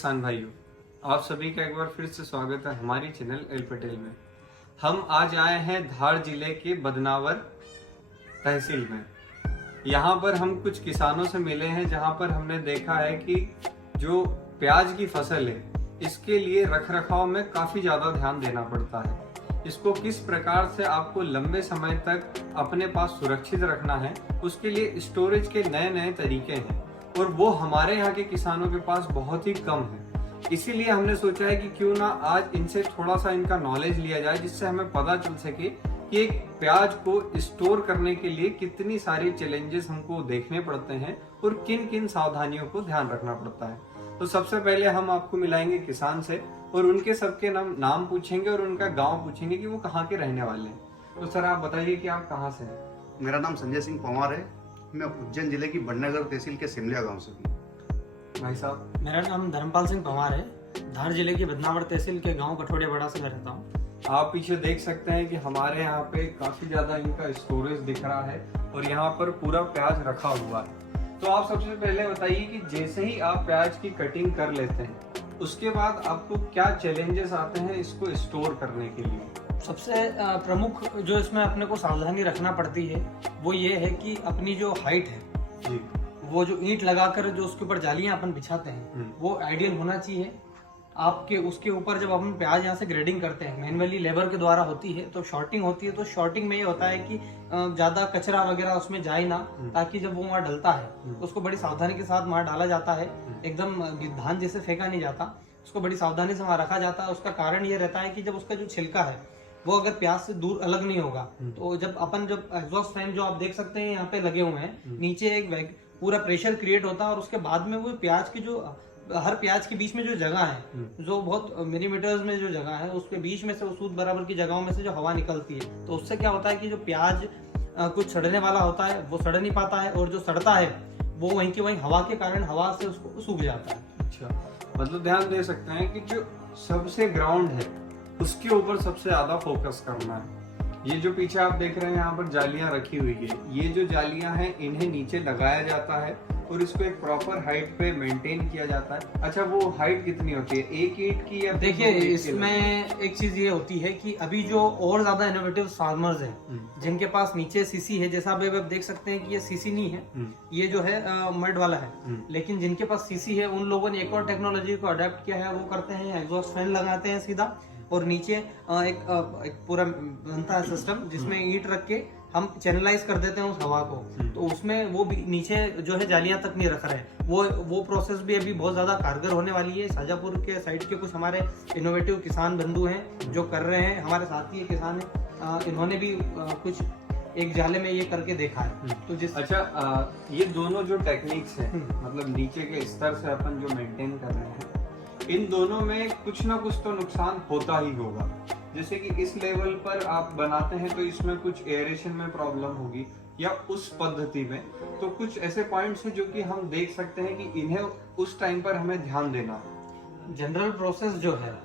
किसान भाइयों, आप सभी का एक बार फिर से स्वागत है हमारी चैनल एल पटेल में। हम आज आए हैं धार जिले के बदनावर तहसील में। यहाँ पर हम कुछ किसानों से मिले हैं, जहाँ पर हमने देखा है कि जो प्याज की फसल है इसके लिए रखरखाव में काफी ज्यादा ध्यान देना पड़ता है। इसको किस प्रकार से आपको लंबे समय तक अपने पास सुरक्षित रखना है, उसके लिए स्टोरेज के नए नए तरीके हैं और वो हमारे यहाँ के किसानों के पास बहुत ही कम है। इसीलिए हमने सोचा है कि क्यों ना आज इनसे थोड़ा सा इनका नॉलेज लिया जाए, जिससे हमें पता चल सके कि एक प्याज को स्टोर करने के लिए कितनी सारी चैलेंजेस हमको देखने पड़ते हैं और किन किन सावधानियों को ध्यान रखना पड़ता है। तो सबसे पहले हम आपको मिलाएंगे किसान से और उनके सबके नाम पूछेंगे और उनका गांव पूछेंगे कि वो कहाँ के रहने वाले हैं। तो सर आप बताइए कि आप कहाँ से हैं? मेरा नाम संजय सिंह पंवार है। मैं उज्जैन जिले की बड़नगर तहसील के सिमलिया गांव से हूँ। भाई साहब? मेरा नाम धर्मपाल सिंह पंवार है। धार जिले की बदनावर तहसील के गांव कठोड़िया बड़ा से रहता हूँ। आप पीछे देख सकते हैं कि हमारे यहाँ पे काफी ज्यादा इनका स्टोरेज दिख रहा है और यहाँ पर पूरा प्याज रखा हुआ है। तो आप सबसे पहले बताइए कि जैसे ही आप प्याज की कटिंग कर लेते हैं उसके बाद आपको क्या चैलेंजेस आते हैं इसको स्टोर करने के लिए? सबसे प्रमुख जो इसमें अपने को सावधानी रखना पड़ती है वो ये है कि अपनी जो हाइट है जी, वो जो ईंट लगाकर जो उसके ऊपर जालियां अपन बिछाते हैं वो आइडियल होना चाहिए। आपके उसके ऊपर जब अपन प्याज यहाँ से ग्रेडिंग करते हैं मैनुअली लेबर के द्वारा होती है, तो शॉर्टिंग होती है। तो शॉर्टिंग में ये होता है कि ज्यादा कचरा वगैरह उसमें जाए ना, ताकि जब वो वहाँ डलता है तो उसको बड़ी सावधानी के साथ वहाँ डाला जाता है। एकदम धान जैसे फेंका नहीं जाता, उसको बड़ी सावधानी से वहाँ रखा जाता है। उसका कारण ये रहता है कि जब उसका जो छिलका है वो अगर प्याज से दूर अलग नहीं होगा तो जब एग्जॉस्ट फैन जो आप देख सकते हैं यहाँ पे लगे हुए हैं, नीचे एक पूरा प्रेशर क्रिएट होता है और उसके बाद में वो प्याज की जो हर प्याज के बीच में जो जगह है, जो बहुत मिलीमीटर्स में जो जगह है, उसके बीच में से वो सूद बराबर की जगहों में से जो हवा निकलती है, तो उससे क्या होता है कि जो प्याज कुछ सड़ने वाला होता है वो सड़ नहीं पाता है और जो सड़ता है वो वहीं की वहीं हवा के कारण हवा से उसको सूख जाता है। अच्छा, मतलब ध्यान दे सकते हैं कि जो सबसे ग्राउंड है उसके ऊपर सबसे ज्यादा फोकस करना है। ये जो पीछे आप देख रहे हैं यहाँ पर जालियां रखी हुई है, ये जो जालियां हैं इन्हें नीचे लगाया जाता है और इसको एक प्रॉपर हाइट पे मेंटेन किया जाता है। अच्छा, वो हाइट कितनी होती है? एक ईंट की या? देखिए, इसमें एक चीज ये होती है कि अभी जो और ज्यादा इनोवेटिव फार्मर्स हैं जिनके पास नीचे सीसी है, जैसा आप देख सकते हैं कि ये सीसी नहीं है, ये जो है मड वाला है, लेकिन जिनके पास सीसी है उन लोगों ने एक और टेक्नोलॉजी को अडेप्ट किया है। वो करते हैं एग्जॉस्ट फैन लगाते हैं सीधा और नीचे एक पूरा बनता है सिस्टम जिसमें ईंट रख के हम चैनलाइज कर देते हैं उस हवा को, तो उसमें वो भी नीचे जो है जालियां तक नहीं रख रहे हैं। वो प्रोसेस भी अभी बहुत ज्यादा कारगर होने वाली है। शाजापुर के साइड के कुछ हमारे इनोवेटिव किसान बंधु हैं जो कर रहे हैं, हमारे साथी किसान हैं, इन्होंने भी कुछ एक जाले में ये करके देखा है। तो अच्छा, ये दोनों जो टेक्निक्स हैं, मतलब नीचे के स्तर से अपन जो मेंटेन कर रहे हैं, इन दोनों में कुछ ना कुछ तो नुकसान होता ही होगा। जैसे कि इस लेवल पर आप बनाते हैं तो इसमें कुछ एयरेशन में प्रॉब्लम होगी या उस पद्धति में, तो कुछ ऐसे पॉइंट्स हैं जो कि हम देख सकते हैं कि इन्हें उस टाइम पर हमें ध्यान देना है। जनरल प्रोसेस जो है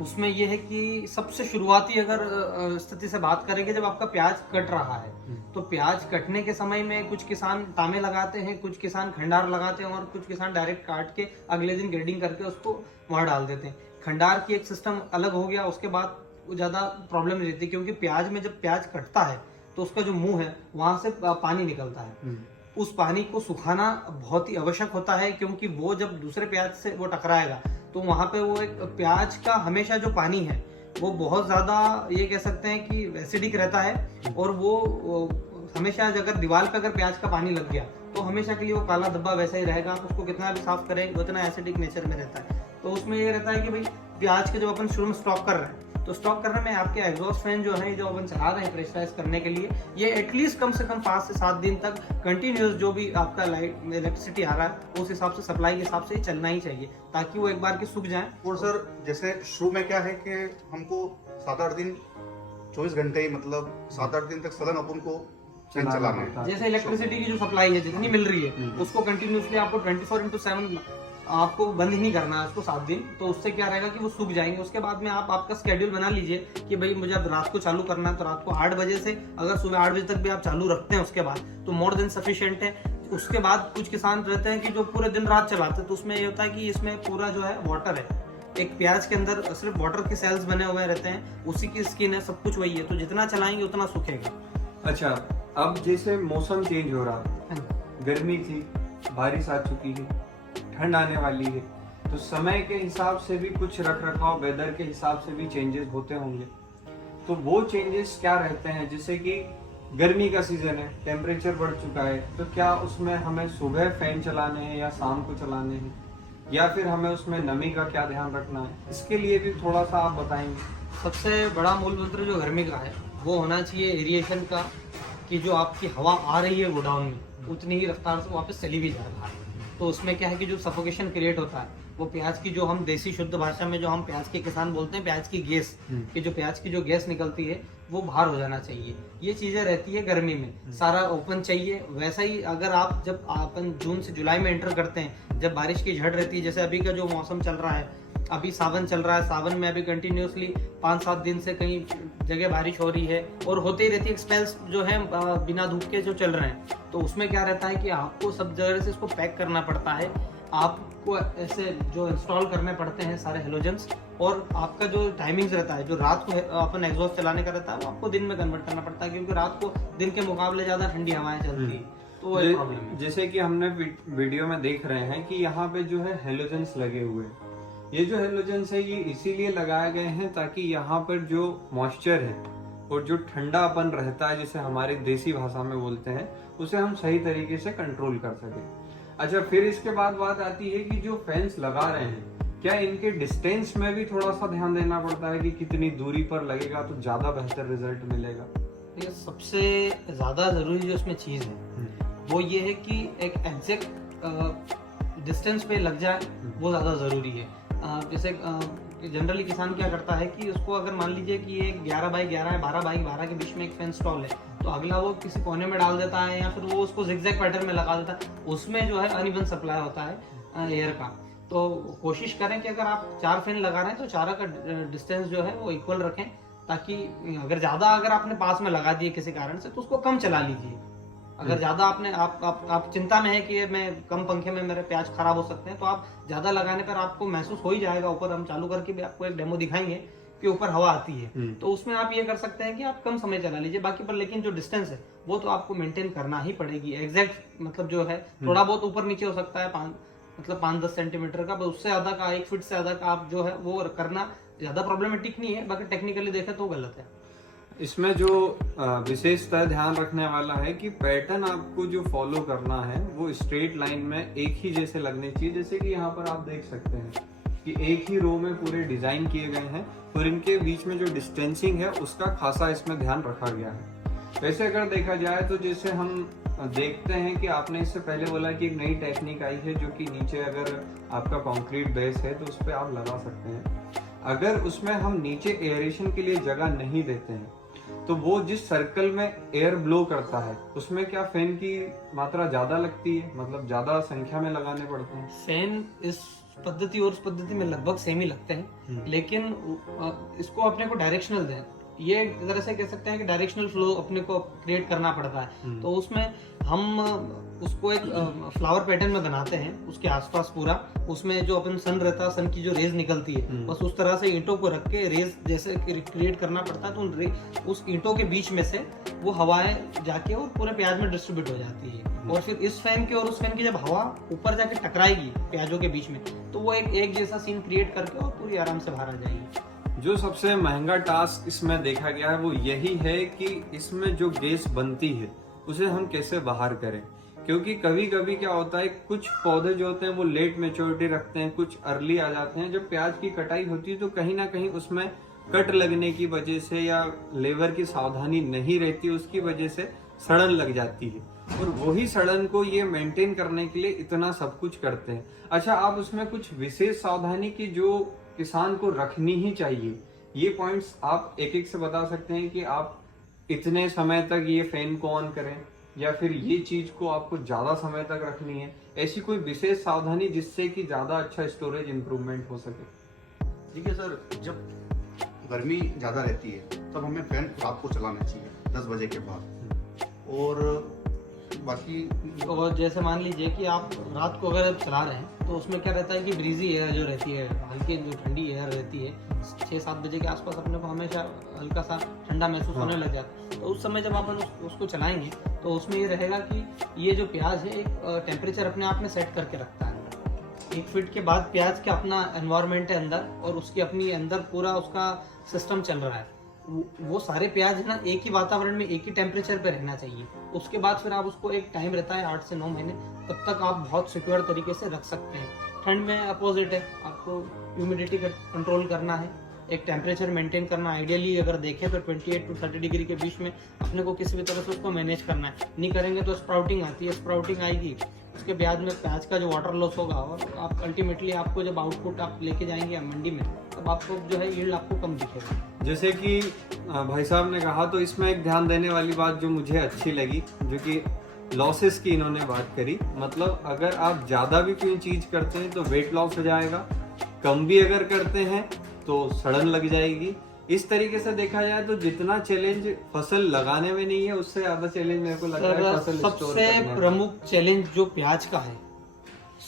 उसमें यह है कि सबसे शुरुआती अगर स्थिति से बात करेंगे, जब आपका प्याज कट रहा है तो प्याज कटने के समय में कुछ किसान तामे लगाते हैं, कुछ किसान खंडार लगाते हैं और कुछ किसान डायरेक्ट काट के अगले दिन ग्रेडिंग करके उसको वहां डाल देते हैं। खंडार की एक सिस्टम अलग हो गया, उसके बाद ज्यादा प्रॉब्लम नहीं रहती, क्योंकि प्याज में जब प्याज कटता है तो उसका जो मुंह है वहां से पानी निकलता है। उस पानी को सुखाना बहुत ही आवश्यक होता है, क्योंकि वो जब दूसरे प्याज से वो टकराएगा तो वहां पे वो एक प्याज का हमेशा जो पानी है वो बहुत ज्यादा, ये कह सकते हैं कि एसिडिक रहता है और वो हमेशा अगर दीवार पे अगर प्याज का पानी लग गया तो हमेशा के लिए वो काला धब्बा वैसा ही रहेगा। आप उसको कितना भी साफ करें उतना एसिडिक नेचर में रहता है। तो उसमें ये रहता है कि भाई प्याज के जब अपन शुरू में स्टॉक कर रहे हैं तो स्टॉक करने में आपके एग्जॉस्ट फैन जो है, जो अपन चला रहे हैं प्रेशराइज करने के लिए, ये एटलीस्ट कम से कम 5 से 7 दिन तक कंटिन्यूस जो भी आपका लाइट इलेक्ट्रिसिटी आ रहा है उस हिसाब से, सप्लाई के हिसाब से चलना ही चाहिए, ताकि वो एक बार के सूख जाए। और सर, जैसे शुरू में क्या है कि हमको 7-8 दिन 24 घंटे ही, मतलब 7-8 दिन तक सदन अपन को चलाना है। जैसे इलेक्ट्रिसिटी की जो सप्लाई है जितनी मिल रही है उसको कंटिन्यूसली आपको 24/7 आपको बंद ही नहीं करना है उसको 7 दिन। तो उससे क्या रहेगा कि वो सूख जाएंगे। उसके बाद में आप आपका स्केड्यूल बना लीजिए कि भाई मुझे अब रात को चालू करना है, तो रात को 8 बजे से अगर सुबह 8 बजे तक भी आप चालू रखते हैं उसके बाद तो मोर देन सफिशिएंट है। उसके बाद कुछ किसान रहते हैं कि जो पूरे दिन रात चलाते हैं, तो उसमें ये होता है कि इसमें पूरा जो है वाटर है, एक प्याज के अंदर सिर्फ वाटर के सेल्स बने हुए रहते हैं, उसी की स्किन है, सब कुछ वही है, तो जितना चलाएंगे उतना सूखेगा। अच्छा, अब जैसे मौसम चेंज हो रहा, हाँ। गर्मी थी, बारिश आ चुकी है, ठंड आने वाली है, तो समय के हिसाब से भी कुछ रख रखाव, वेदर के हिसाब से भी चेंजेस होते होंगे। तो वो चेंजेस क्या रहते हैं? जैसे कि गर्मी का सीजन है, टेम्परेचर बढ़ चुका है, तो क्या उसमें हमें सुबह फैन चलाने हैं या शाम को चलाने हैं, या फिर हमें उसमें नमी का क्या ध्यान रखना है? इसके लिए भी थोड़ा सा आप बताएंगे। सबसे बड़ा मूल मंत्र जो गर्मी का है वो होना चाहिए एरिएशन का, कि जो आपकी हवा आ रही है गोडाउन में उतनी ही रफ्तार से वापस चली भी जा रहा है। तो उसमें क्या है कि जो सफोकेशन क्रिएट होता है, वो प्याज की, जो हम देसी शुद्ध भाषा में जो हम प्याज के किसान बोलते हैं, प्याज की गैस, कि जो प्याज की जो गैस निकलती है वो बाहर हो जाना चाहिए। ये चीजें रहती है गर्मी में, सारा ओपन चाहिए। वैसा ही अगर आप जब अपन जून से जुलाई में एंटर करते हैं, जब बारिश की झड़ रहती है, जैसे अभी का जो मौसम चल रहा है, अभी सावन चल रहा है, सावन में अभी कंटिन्यूसली 5-7 दिन से कई जगह बारिश हो रही है और होते ही रहती है। स्पेल्स जो है बिना धूप के जो चल रहे हैं, तो उसमें क्या रहता है कि आपको सब जगह से इसको पैक करना पड़ता है, आपको ऐसे जो इंस्टॉल करने पड़ते हैं सारे हेलोजन्स, और आपका जो टाइमिंग्स रहता है, जो रात को अपन एग्जॉस्ट चलाने का रहता है, वो आपको दिन में कन्वर्ट करना पड़ता है, क्योंकि रात को दिन के मुकाबले ज्यादा ठंडी हवाएं चलती है, तो वो एक प्रॉब्लम है। जैसे कि हमने वीडियो में देख रहे हैं कि यहाँ पे जो है हेलोजेंस लगे हुए हैं। ये जो हेलोजेंस है ये इसीलिए लगाए गए हैं ताकि यहाँ पर जो मॉइस्चर है और जो ठंडापन रहता है, जिसे हमारी देसी भाषा में बोलते हैं, उसे हम सही तरीके से कंट्रोल कर सके। अच्छा, फिर इसके बाद बात आती है कि जो फैंस लगा रहे हैं, क्या इनके डिस्टेंस में भी थोड़ा सा ध्यान देना पड़ता है कि कितनी दूरी पर लगेगा तो ज्यादा बेहतर रिजल्ट मिलेगा? ये सबसे ज्यादा जरूरी जो इसमें चीज है वो ये है कि एक एग्जैक्ट डिस्टेंस पे लग जाए, वो ज्यादा जरूरी है। जैसे जनरली किसान क्या करता है कि उसको अगर मान लीजिए कि ये 11x11 है, 12x12 के बीच में एक फेंस स्टॉल है, तो अगला वो किसी कोने में डाल देता है या फिर वो उसको जिगजैग पैटर्न में लगा देता है, उसमें जो है अनइवन सप्लाई होता है एयर का। तो कोशिश करें कि अगर आप 4 फैन लगा रहे हैं तो चारों का डिस्टेंस जो है वो इक्वल रखें, ताकि अगर आपने पास में लगा दिए किसी कारण से, तो उसको कम चला लीजिए। अगर ज्यादा आपने आप चिंता में है कि मैं कम पंखे में मेरे प्याज खराब हो सकते हैं, तो आप ज्यादा लगाने पर आपको महसूस हो ही जाएगा। ऊपर हम चालू करके भी आपको एक डेमो दिखाएंगे कि ऊपर हवा आती है, तो उसमें आप ये कर सकते हैं कि आप कम समय चला लीजिए बाकी पर, लेकिन जो डिस्टेंस है वो तो आपको मेंटेन करना ही पड़ेगी। एग्जैक्ट मतलब जो है थोड़ा बहुत ऊपर नीचे हो सकता है, 5-10 सेंटीमीटर का, उससे ज्यादा का 1 फीट से ज्यादा का आप जो है वो करना ज्यादा प्रॉब्लमेटिक नहीं है, बाकी टेक्निकली देखें तो गलत है। इसमें जो विशेषतः ध्यान रखने वाला है कि पैटर्न आपको जो फॉलो करना है वो स्ट्रेट लाइन में एक ही जैसे लगने चाहिए। जैसे कि यहाँ पर आप देख सकते हैं कि एक ही रो में पूरे डिजाइन किए गए हैं और इनके बीच में जो डिस्टेंसिंग है उसका खासा इसमें ध्यान रखा गया है। वैसे अगर देखा जाए तो जैसे हम देखते हैं कि आपने इससे पहले बोला कि एक नई टेक्निक आई है जो कि नीचे अगर आपका कंक्रीट बेस है तो उस पर आप लगा सकते हैं। अगर उसमें हम नीचे एयरेशन के लिए जगह नहीं देते हैं तो वो जिस सर्कल में एयर ब्लो करता है उसमें क्या फैन की मात्रा ज्यादा लगती है, मतलब ज्यादा संख्या में लगाने पड़ते हैं? फैन इस पद्धति और उस पद्धति में लगभग सेम ही लगते हैं, लेकिन इसको अपने को डायरेक्शनल दें, ये एक तरह से कह सकते हैं कि डायरेक्शनल फ्लो अपने को क्रिएट करना पड़ता है। तो उसमें हम उसको एक फ्लावर पैटर्न में बनाते हैं, उसके आसपास पूरा, उसमें जो अपन सन रहता है, सन की जो रेज निकलती है, बस उस तरह से ईंटों को रख के रेज जैसे क्रिएट करना पड़ता है। तो उस ईंटों के बीच में से वो हवाएं जाके और पूरे प्याज में डिस्ट्रीब्यूट हो जाती है, और फिर इस फैन की और उस फैन की जब हवा ऊपर जाके टकराएगी प्याजों के बीच में, तो वो एक जैसा सीन क्रिएट करके और पूरी आराम से बाहर आ जाएगी। जो सबसे महंगा टास्क इसमें देखा गया है वो यही है कि इसमें जो गैस बनती है उसे हम कैसे बाहर करें, क्योंकि कभी कभी क्या होता है, कुछ पौधे जो होते हैं वो लेट मेच्योरिटी रखते हैं, कुछ अर्ली आ जाते हैं। जब प्याज की कटाई होती है तो कहीं ना कहीं उसमें कट लगने की वजह से या लेबर की सावधानी नहीं रहती, उसकी वजह से सड़न लग जाती है, और वही सड़न को ये मेंटेन करने के लिए इतना सब कुछ करते हैं। अच्छा, आप उसमें कुछ विशेष सावधानी की जो किसान को रखनी ही चाहिए, ये पॉइंट्स आप एक एक से बता सकते हैं कि आप इतने समय तक ये फैन को ऑन करें, या फिर ये चीज को आपको ज्यादा समय तक रखनी है, ऐसी कोई विशेष सावधानी जिससे कि ज्यादा अच्छा स्टोरेज इंप्रूवमेंट हो सके? देखिए सर, जब गर्मी ज़्यादा रहती है तब हमें फैन रात को चलाना चाहिए 10 बजे के बाद, और बाकी और जैसे मान लीजिए कि आप रात को अगर चला रहे हैं तो उसमें क्या रहता है कि ब्रीजी एयर जो रहती है, हल्की जो ठंडी एयर रहती है, 6-7 बजे के आसपास अपने को हमेशा हल्का सा ठंडा महसूस होने लग जाता है। तो उस समय जब अपन उसको चलाएंगे तो उसमें ये रहेगा कि ये जो प्याज है एक टेम्परेचर अपने आप में सेट करके रखता है। 1 फीट के बाद प्याज का अपना एनवायरनमेंट है अंदर, और उसकी अपनी अंदर पूरा उसका सिस्टम चल रहा है। वो सारे प्याज है ना एक ही वातावरण में एक ही टेम्परेचर पे रहना चाहिए। उसके बाद फिर आप उसको एक टाइम रहता है 8 से 9 महीने, तब तक आप बहुत सिक्योर तरीके से रख सकते हैं। ठंड में अपोजिट है, आपको ह्यूमिडिटी कंट्रोल करना है, एक टेम्परेचर मेंटेन करना। आइडियली अगर देखें तो 28 to 30 डिग्री के बीच में अपने को किसी भी तरह से उसको मैनेज करना है। नहीं करेंगे तो स्प्राउटिंग आती है, स्प्राउटिंग आएगी, उसके बाद में प्याज का जो वाटर लॉस होगा, और आप अल्टीमेटली आपको जब आउटपुट आप लेके जाएंगे मंडी में, तब आपको जो है यील्ड आपको कम दिखेगा। जैसे कि भाई साहब ने कहा, तो इसमें एक ध्यान देने वाली बात जो मुझे अच्छी लगी, जो कि लॉसेस की इन्होंने बात करी। मतलब अगर आप ज़्यादा भी कोई चीज़ करते हैं तो वेट लॉस हो जाएगा, कम भी अगर करते हैं तो सड़न लग जाएगी। इस तरीके से देखा जाए तो जितना चैलेंज फसल लगाने में नहीं है, उससे ज़्यादा चैलेंज मेरे को लग रहा है फसल स्टोर सबसे करने में। प्रमुख चैलेंज जो प्याज का है,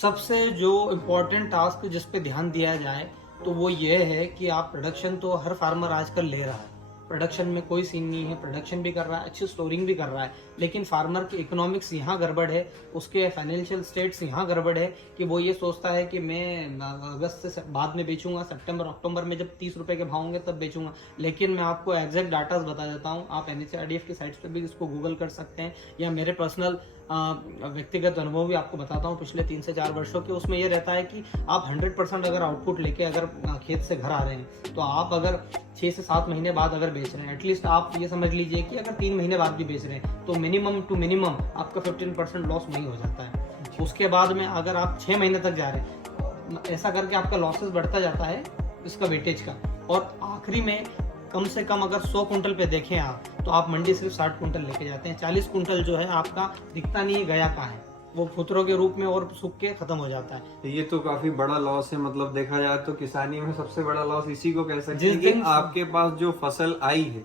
सबसे जो इम्पोर्टेंट टास्क जिस पे ध्यान दिया जाए तो वो ये है कि आप प्रोडक्शन तो हर फार्मर आजकल ले रहा है, प्रोडक्शन में कोई सीन नहीं है, प्रोडक्शन भी कर रहा है, अच्छी स्टोरिंग भी कर रहा है, लेकिन फार्मर की इकोनॉमिक्स यहाँ गड़बड़ है, उसके फाइनेंशियल स्टेट्स यहाँ गड़बड़ है कि वो ये सोचता है कि मैं अगस्त से बाद में बेचूंगा, सितंबर अक्टूबर में जब 30 रुपए के भाव होंगे तब बेचूंगा। लेकिन मैं आपको एग्जैक्ट डाटाज बता देता हूँ, आप NHRDF की साइट्स पे भी इसको गूगल कर सकते हैं, या मेरे पर्सनल व्यक्तिगत अनुभव भी आपको बताता हूँ पिछले 3 से 4 वर्षों के। उसमें ये रहता है कि आप 100% अगर आउटपुट लेके अगर खेत से घर आ रहे हैं, तो आप अगर 6 से 7 महीने बाद अगर बेच रहे हैं, एटलीस्ट आप ये समझ लीजिए कि अगर 3 महीने बाद भी बेच रहे हैं, तो मिनिमम टू मिनिमम आपका 15% लॉस वहीं हो जाता है। उसके बाद में अगर आप 6 महीने तक जा रहे हैं, ऐसा करके आपका लॉसेस बढ़ता जाता है इसका वेटेज का। और आखिरी में कम से कम अगर 100 कुंटल पे देखें आप, तो आप मंडी सिर्फ 60 कुंटल लेके जाते हैं। 40 कुंटल जो है आपका दिखता नहीं है, गया कहाँ है, वो फुतरों के रूप में और सूख के खत्म हो जाता है। ये तो काफी बड़ा लॉस है। मतलब देखा जाए तो किसानी में सबसे बड़ा लॉस इसी को कह सकते हैं जिस कि दिन आपके पास जो फसल आई है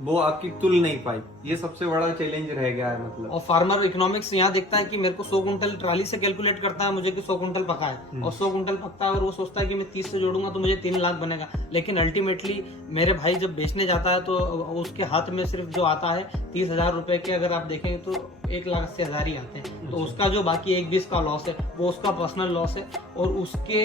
वो आपकी तुल नहीं पाई, ये सबसे बड़ा चैलेंज रह गया है। मतलब और फार्मर इकोनॉमिक्स यहाँ देखता है कि मेरे को 100 कुंटल ट्राली से कैलकुलेट करता है मुझे कि 100 कुंटल पका है, और 100 कुंटल पकता है और वो सोचता है कि मैं 30 से जोड़ूंगा तो मुझे 3 लाख बनेगा। लेकिन अल्टीमेटली मेरे भाई जब बेचने जाता है तो उसके हाथ में सिर्फ जो आता है 30,000 रुपए के, अगर आप देखेंगे तो 1,80,000 ही आते हैं। तो उसका जो बाकी 1-20 का लॉस है वो उसका पर्सनल लॉस है। और उसके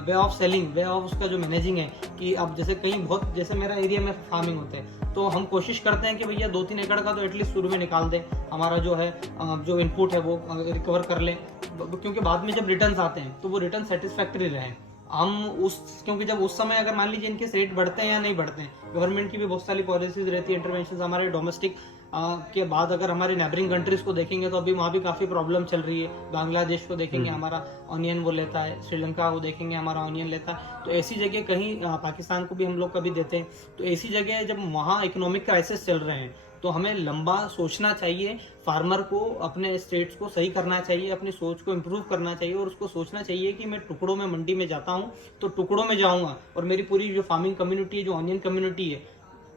way of selling, way of उसका जो मैनेजिंग है कि अब जैसे कहीं बहुत, जैसे मेरा एरिया में फार्मिंग होते हैं, तो हम कोशिश करते हैं कि भैया 2-3 एकड़ का तो एटलीस्ट शुरू में निकाल दें, हमारा जो है जो इनपुट है वो रिकवर कर लें, क्योंकि बाद में जब रिटर्न्स आते हैं तो वो रिटर्न सेटिस्फैक्टरी रहे हम क्योंकि जब उस समय अगर मान लीजिए इनके रेट बढ़ते हैं या नहीं बढ़ते हैं, गवर्नमेंट की भी बहुत सारी पॉलिसीज रहती है, इंटरवेंशन हमारे डोमेस्टिक के बाद अगर हमारे नेबरिंग कंट्रीज को देखेंगे तो अभी वहाँ भी काफ़ी प्रॉब्लम चल रही है। बांग्लादेश को देखेंगे हमारा ऑनियन वो लेता है, श्रीलंका को देखेंगे हमारा ऑनियन लेता है, तो ऐसी जगह कहीं पाकिस्तान को भी हम लोग कभी देते हैं। तो ऐसी जगह जब वहाँ इकोनॉमिक क्राइसिस चल रहे हैं तो हमें लंबा सोचना चाहिए, फार्मर को अपने स्टेट्स को सही करना चाहिए, अपनी सोच को इम्प्रूव करना चाहिए, और उसको सोचना चाहिए कि मैं टुकड़ों में मंडी में जाता हूँ तो टुकड़ों में जाऊँगा, और मेरी पूरी जो फार्मिंग कम्युनिटी है, जो ऑनियन कम्युनिटी है,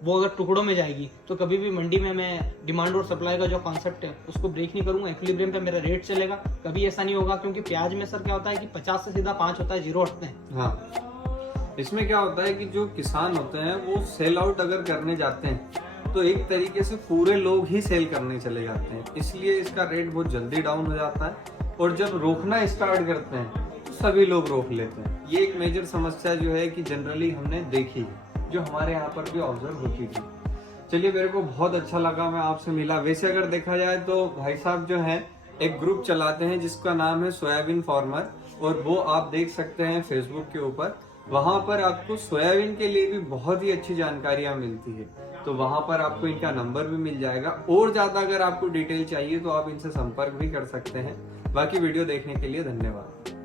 वो अगर टुकड़ों में जाएगी तो कभी भी मंडी में मैं डिमांड और सप्लाई का जो कॉन्सेप्ट है उसको ब्रेक नहीं करूंगा, इक्विलिब्रियम पे मेरा रेट चलेगा, कभी ऐसा नहीं होगा। क्योंकि प्याज में सर क्या होता है कि 50 से सीधा 5 होता है, 0 हटते हैं। हाँ, इसमें क्या होता है कि जो किसान होते हैं वो सेल आउट अगर करने जाते हैं तो एक तरीके से पूरे लोग ही सेल करने चले जाते हैं, इसलिए इसका रेट बहुत जल्दी डाउन हो जाता है। और जब रोकना स्टार्ट करते हैं तो सभी लोग रोक लेते हैं। ये एक मेजर समस्या जो है कि जनरली हमने देखी है, जो हमारे यहाँ पर भी ऑब्जर्व होती थी। चलिए, मेरे को बहुत अच्छा लगा, मैं आपसे मिला। वैसे अगर देखा जाए तो भाई साहब जो है एक ग्रुप चलाते हैं जिसका नाम है सोयाबीन फार्मर, और वो आप देख सकते हैं फेसबुक के ऊपर। वहां पर आपको सोयाबीन के लिए भी बहुत ही अच्छी जानकारियां मिलती है, तो वहां पर आपको इनका नंबर भी मिल जाएगा। और ज्यादा अगर आपको डिटेल चाहिए तो आप इनसे संपर्क भी कर सकते हैं। बाकी वीडियो देखने के लिए धन्यवाद।